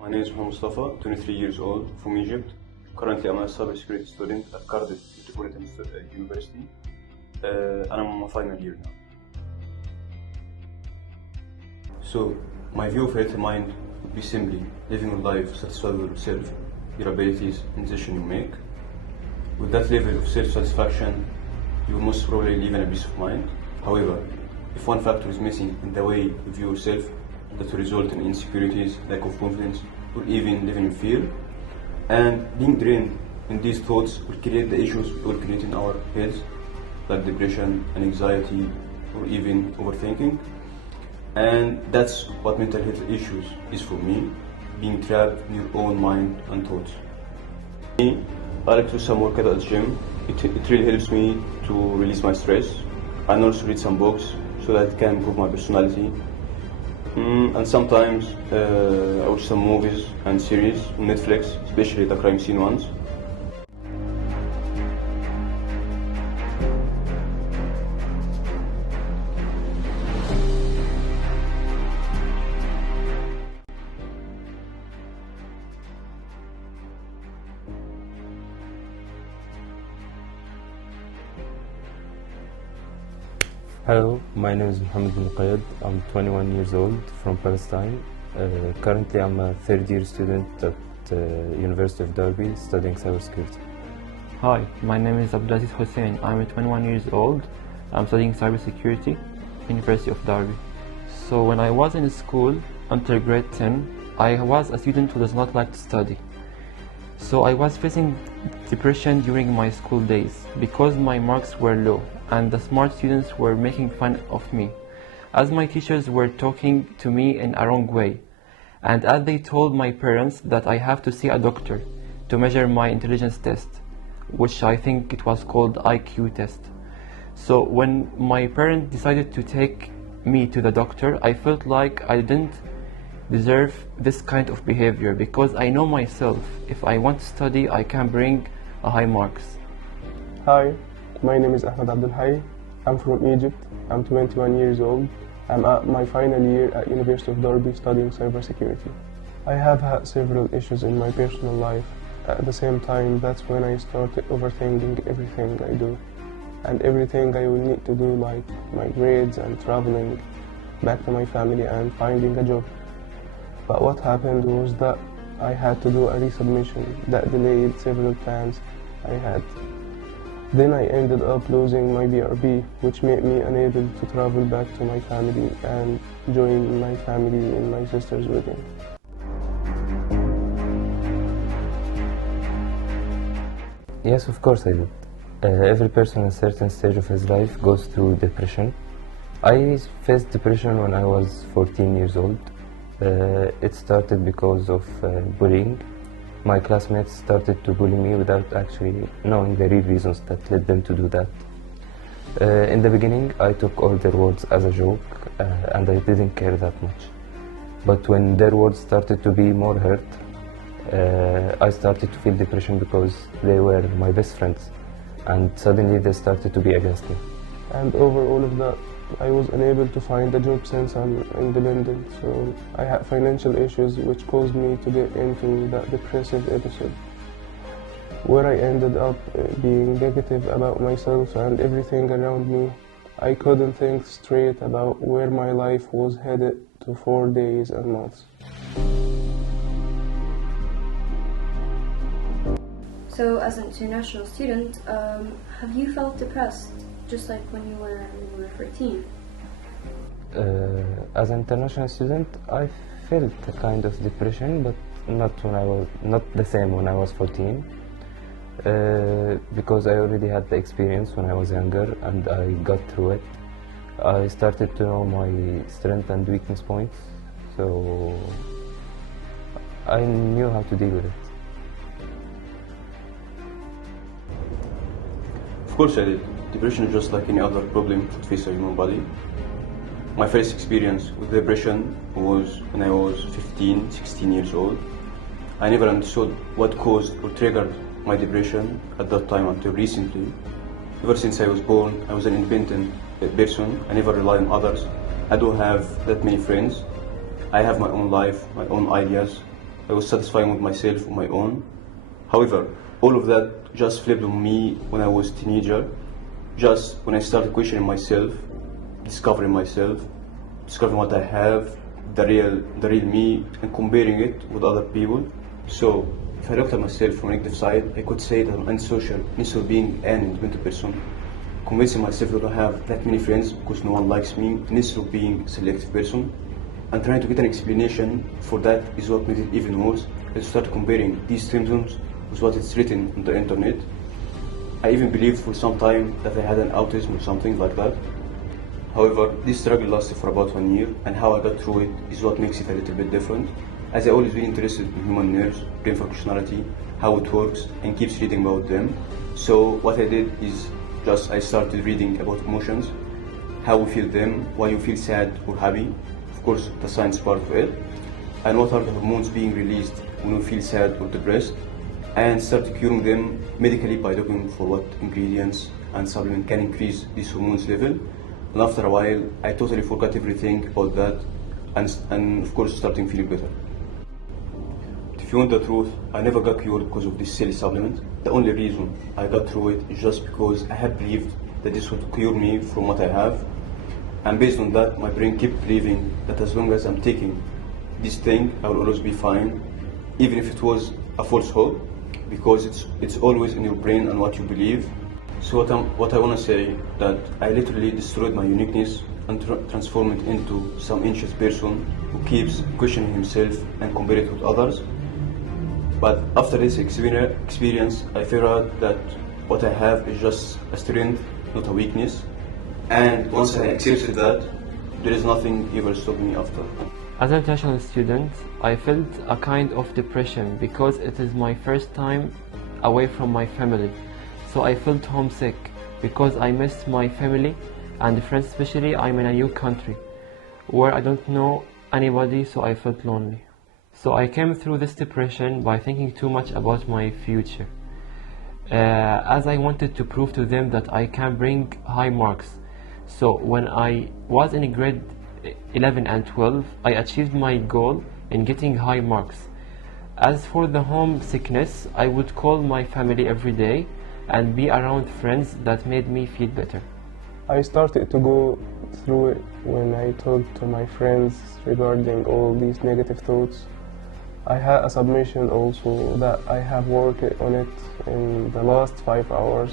My name is Mustafa, 23 years old, from Egypt. Currently, I'm a cybersecurity student at Cardiff Metropolitan University, and I'm on my final year now. So, my view of healthy mind would be simply living a life satisfied with yourself, your abilities, and the decision you make. With that level of self-satisfaction, you will most probably live in a peace of mind. However, if one factor is missing in the way you view yourself, that will result in insecurities, lack of confidence, or even living in fear. And being drained in these thoughts will create the issues we all create in our heads, like depression and anxiety, or even overthinking. And that's what mental health issues is for me, being trapped in your own mind and thoughts. Me, I like to do some workout at the gym. It really helps me to release my stress, and also read some books so that it can improve my personality. And sometimes I watch some movies and series on Netflix, especially the crime scene ones. Hello, my name is Mohammed bin Qayed. I'm 21 years old from Palestine. Currently, I'm a third-year student at University of Derby studying cybersecurity. Hi, my name is Abdulaziz Hussein. I'm 21 years old. I'm studying cybersecurity, University of Derby. So when I was in school until grade 10, I was a student who does not like to study. So I was facing depression during my school days because my marks were low and the smart students were making fun of me, as my teachers were talking to me in a wrong way, and as they told my parents that I have to see a doctor to measure my intelligence test, which I think it was called IQ test. So when my parents decided to take me to the doctor, I felt like I didn't deserve this kind of behavior because I know myself, if I want to study, I can bring a high marks. Hi, my name is Ahmed Abdul Hayy. I'm from Egypt. I'm 21 years old. I'm at my final year at University of Derby studying cybersecurity. I have had several issues in my personal life. At the same time, that's when I started overthinking everything I do and everything I will need to do, like my grades and traveling back to my family and finding a job. But what happened was that I had to do a resubmission that delayed several plans I had. Then I ended up losing my BRB, which made me unable to travel back to my family and join my family in my sister's wedding. Yes, of course I did. Every person in a certain stage of his life goes through depression. I faced depression when I was 14 years old. It started because of bullying. My classmates started to bully me without actually knowing the real reasons that led them to do that. In the beginning, I took all their words as a joke, and I didn't care that much. But when their words started to be more hurt, I started to feel depression because they were my best friends, and suddenly they started to be against me. And over all of that, I was unable to find a job since I'm independent, so I had financial issues which caused me to get into that depressive episode, where I ended up being negative about myself and everything around me. I couldn't think straight about where my life was headed to 4 days and months. So as an international student, have you felt depressed just like when you were 14? As an international student, I felt a kind of depression, but not the same when I was 14, because I already had the experience when I was younger and I got through it. I started to know my strength and weakness points, so I knew how to deal with it. Of course I did. Depression is just like any other problem that faces a human body. My first experience with depression was when I was 15, 16 years old. I never understood what caused or triggered my depression at that time until recently. Ever since I was born, I was an independent person. I never rely on others. I don't have that many friends. I have my own life, my own ideas, I was satisfying with myself on my own. However, all of that just flipped on me when I was a teenager, just when I started questioning myself, discovering what I have, the real me, and comparing it with other people. So if I looked at myself from a negative side, I could say that I'm antisocial instead of being an independent person, convincing myself that I don't have that many friends because no one likes me instead of being a selective person, and trying to get an explanation for that is what made it even worse. I started comparing these symptoms with what is written on the internet. I even believed for some time that I had an autism or something like that. However, this struggle lasted for about 1 year, and how I got through it is what makes it a little bit different, as I always been interested in human nerves, brain functionality, how it works, and keeps reading about them. So what I did is I started reading about emotions, how we feel them, why you feel sad or happy, of course the science part of it, and what are the hormones being released when you feel sad or depressed, and started curing them medically by looking for what ingredients and supplement can increase these hormones level. And after a while, I totally forgot everything about that, and of course starting feeling better. If you want the truth, I never got cured because of this silly supplement. The only reason I got through it is just because I had believed that this would cure me from what I have. And based on that, my brain kept believing that as long as I'm taking this thing, I will always be fine, even if it was a false hope, because it's always in your brain and what you believe. So what I want to say, that I literally destroyed my uniqueness and transformed it into some anxious person who keeps questioning himself and comparing it with others. But after this experience, I figured out that what I have is just a strength, not a weakness. And once I accepted that, there is nothing ever stopped me after. As an international student, I felt a kind of depression because it is my first time away from my family. So I felt homesick because I missed my family and friends, especially I'm in a new country where I don't know anybody, so I felt lonely. So I came through this depression by thinking too much about my future, as I wanted to prove to them that I can bring high marks. So when I was in grade 11 and 12, I achieved my goal in getting high marks. As for the homesickness, I would call my family every day and be around friends that made me feel better. I started to go through it when I talked to my friends regarding all these negative thoughts. I had a submission also that I have worked on it in the last 5 hours,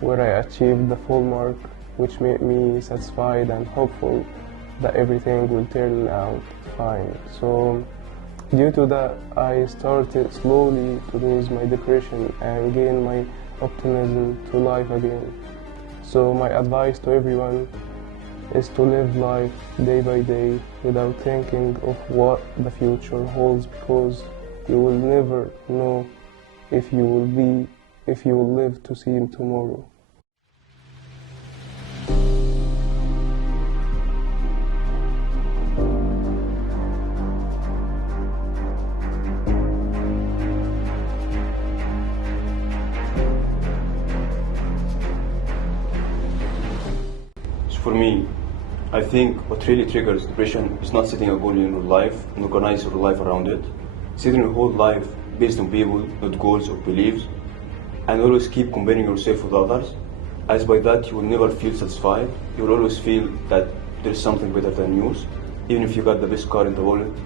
where I achieved the full mark, which made me satisfied and hopeful that everything will turn out fine. So due to that, I started slowly to lose my depression and gain my optimism to life again. So my advice to everyone is to live life day by day without thinking of what the future holds, because you will never know if you will live to see tomorrow. For me, I think what really triggers depression is not setting a goal in your life and organize your life around it. Setting your whole life based on people, not goals or beliefs, and always keep comparing yourself with others, as by that you will never feel satisfied. You will always feel that there is something better than yours. Even if you got the best car in the world,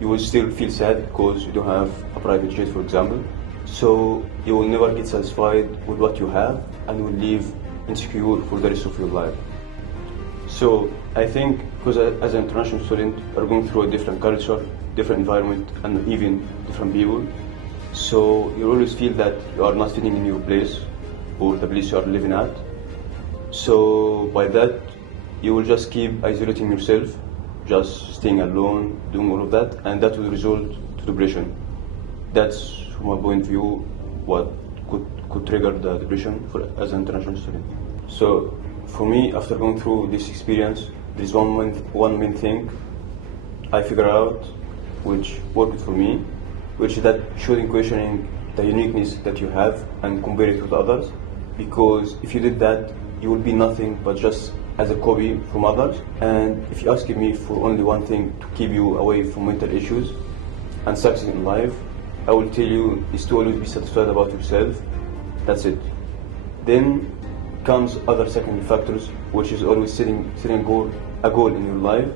you will still feel sad because you don't have a private jet, for example. So you will never get satisfied with what you have and will live insecure for the rest of your life. So I think because as an international student, you're going through a different culture, different environment, and even different people. So you always feel that you are not fitting in your place or the place you are living at. So by that, you will just keep isolating yourself, just staying alone, doing all of that, and that will result to depression. That's from my point of view what could trigger the depression as an international student. So for me, after going through this experience, there is one main thing I figured out which worked for me, which is that shouldn't questioning the uniqueness that you have and compare it with others, because if you did that, you will be nothing but just as a copy from others. And if you ask me for only one thing to keep you away from mental issues, and succeed in life, I will tell you is to always be satisfied about yourself. That's it. Then comes other secondary factors, which is always setting a goal in your life.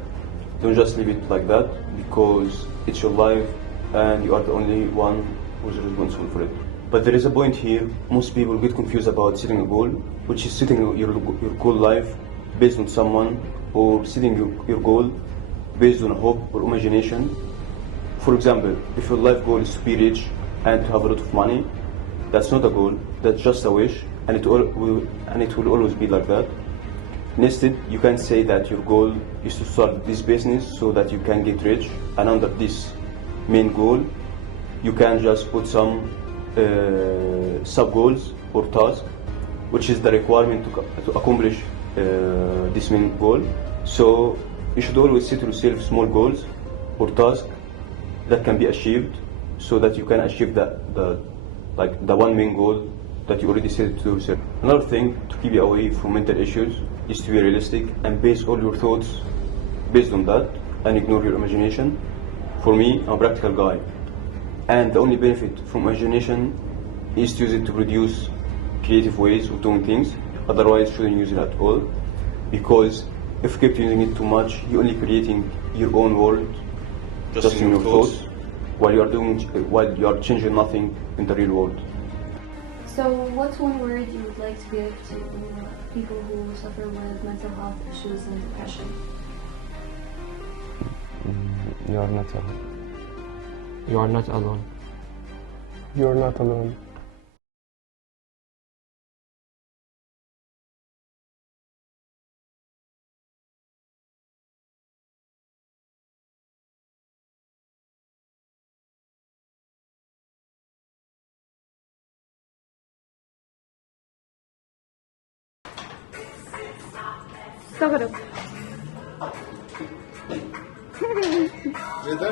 Don't just leave it like that, because it's your life and you are the only one who's responsible for it. But there is a point here. Most people get confused about setting a goal, which is setting your goal life based on someone, or setting your goal based on a hope or imagination. For example, if your life goal is to be rich and to have a lot of money, that's not a goal, that's just a wish, and it will always be like that. Instead, you can say that your goal is to start this business so that you can get rich, and under this main goal, you can just put some sub-goals or tasks, which is the requirement to accomplish this main goal. So you should always set yourself small goals or tasks that can be achieved, so that you can achieve the one main goal that you already set to yourself. Another thing to keep you away from mental issues is to be realistic and base all your thoughts based on that, and ignore your imagination. For me, I'm a practical guy, and the only benefit from imagination is to use it to produce creative ways of doing things. Otherwise, you shouldn't use it at all, because if you keep using it too much, you're only creating your own world just in your thoughts, while you are changing nothing in the real world. So, what's one word you would like to give to people who suffer with mental health issues and depression? You are not alone. You are not alone. You're not alone. استغرب. ايه ده؟